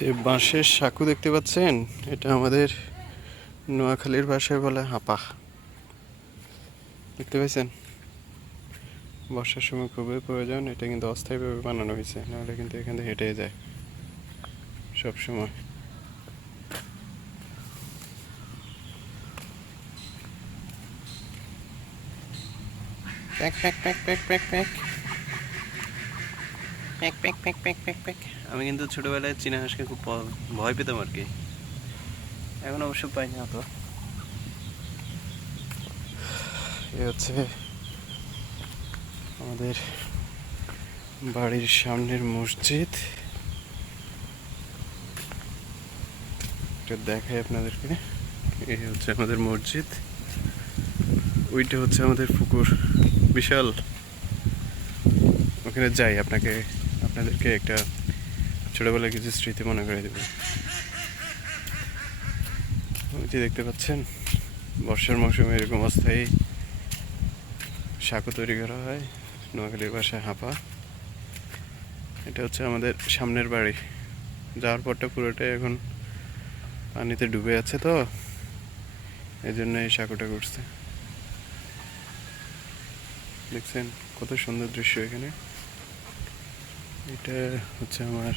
যে বাঁশের সাঁকো দেখতে পাচ্ছেন, এটা আমাদের নোয়াখালীর ভাষায় বলে হাপা। দেখতে পাচ্ছেন, বর্ষার সময় খুবই প্রয়োজন। এটা কিন্তু অস্থায়ীভাবে বানানো হয়েছে, নাহলে কিন্তু এখান থেকে হেঁটে যায় সব সময়। Pack pack pack pack pack pack pack pack pack pack pack pack. আমি কিন্তু ছোটবেলায় চীনা হাঁসকে খুব ভয় পেতাম আর কি। এখন অবশ্য পাই না তো। এ হচ্ছে আমাদের বাড়ির সামনের মসজিদ। এটা দেখাই আপনাদেরকে। এই হচ্ছে আমাদের মসজিদ, ওইটা হচ্ছে আমাদের পুকুর, বিশাল। ওখানে যাই আপনাদেরকে একটা ছোটবেলার কিছু স্মৃতি মনে করে দেব। ওই যে দেখতে পাচ্ছেন, বর্ষার মৌসুমে এরকম অস্থায়ী সাঁকো তৈরি করা হয়, নোয়াখালীর ভাষায় হাঁপা। এটা হচ্ছে আমাদের সামনের বাড়ি। যাওয়ার পরটা পুরোটাই এখন পানিতে ডুবে আছে, তো এই জন্য এই সাঁকোটা করছে। দেখছেন কত সুন্দর দৃশ্য এখানে। এটা হচ্ছে আমার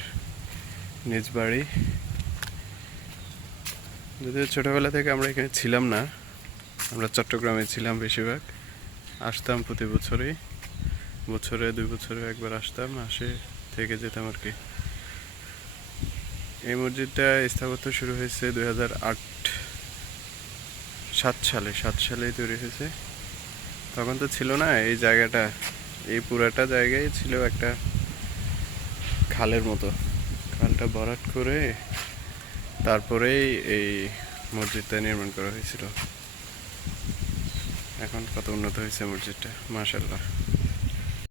নিজ বাড়ি। যদিও ছোটবেলা থেকে আমরা এখানে ছিলাম না, আমরা চট্টগ্রামে ছিলাম বেশিরভাগ। আসতাম প্রতি বছরই, বছরে 2 বছরে একবার আসতাম, থেকে যেতাম আর কি। এই মসজিদটা স্থাপত্য শুরু হয়েছে 7 সালেই তৈরি হয়েছে। তখন তো ছিল না এই জায়গাটা, এই পুরাটা জায়গায় ছিল একটা খালের মতো। খালটা ভরাট করে তারপরেই এই মসজিদটা নির্মাণ করা হয়েছিল। এখন কত উন্নত হয়েছে মসজিদটা, মাশাআল্লাহ।